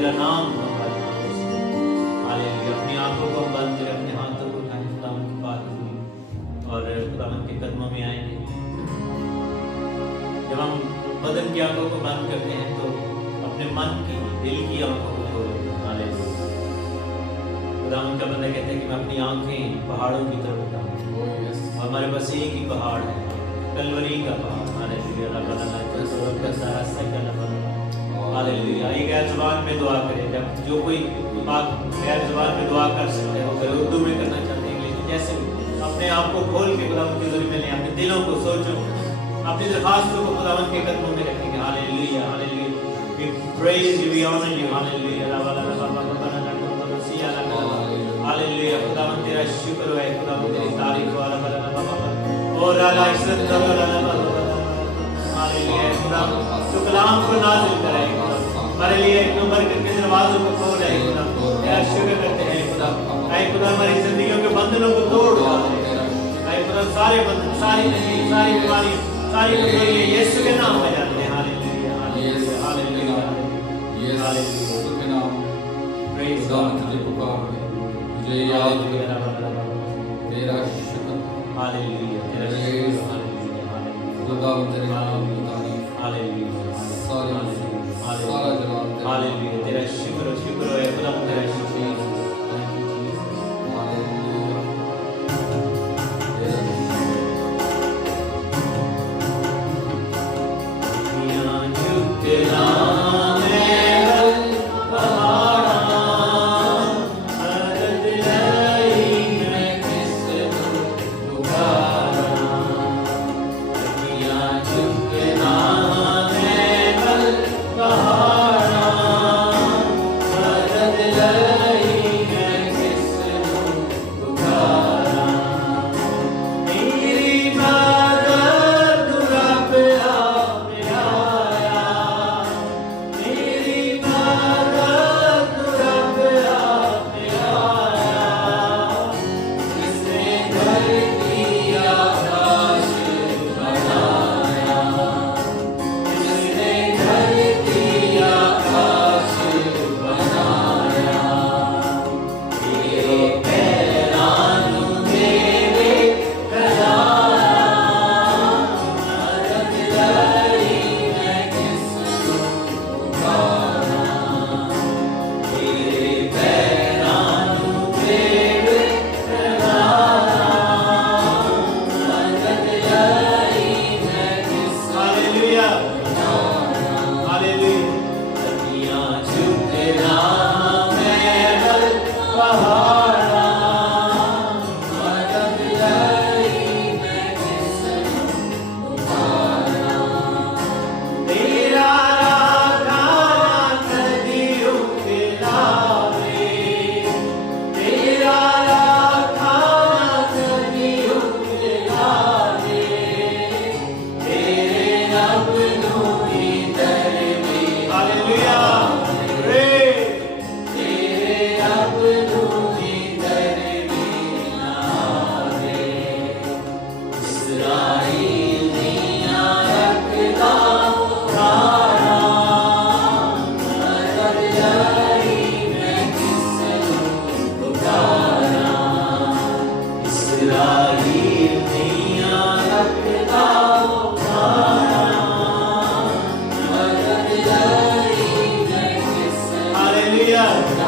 तेरा नाम हमारे हालेलुया। अपनी आंखों को बंद करें, अपने हाथों को उठाएं, खुदावन की बात हुई और खुदावन के कदमों में आएंगे। जब हम बदन की आंखों को बंद करते हैं तो अपने मन की, दिल की आंखों को खोलें। हालेलुया। खुदावन का बंदा कहते हैं कि मैं अपनी आंखें पहाड़ों की तरफ उठाऊं, और हमारे पास एक ही पहाड़ है, कलवरी का पहाड़। हालेलुया। हालेलुया। एक गैर जुबान में दुआ करें। जब जो कोई गैर जुबान में दुआ कर सकते हैं वो करें, उर्दू में करना चाहते हैं, लेकिन जैसे अपने आप को खोल के खुदावन के ज़रिए में लें, अपने दिलों को सोचो, अपनी दरखास्तों को खुदावन के कदमों में रखेंगे। Hallelujah. Hallelujah. We praise you, we honor you. Hallelujah. Hallelujah. खुदावन तेरा शुक्र है, खुदावन तेरी तारीफ वाला और हालेलुया। खुदावन जो कलाम को नाज़िल करे, हमारे लिए एक नंबर करके दरवाज़ों को खोल रहे हैं। खुदा तेरा शुक्र करते हैं। खुदा ऐ खुदा हमारी जिंदगियों के बंधनों को तोड़ दे। ऐ खुदा सारे बंधन, सारी तकलीफ, सारी बीमारी, सारी कमजोरियां यीशु के नाम में जाते हैं। हालेलुया। हालेलुया। हालेलुया। यीशु के नाम प्रेज़ गॉड। तुझे पुकार तुझे याद तेरा शुक्र। हालेलुया। तेरा शुक्र। खुदा तेरे नाम की तारीफ। हालेलुया। सारा जलाल हालेलुया। तेरा शुक्र शुक्र है खुदा, तेरा शुक्र। Hallelujah.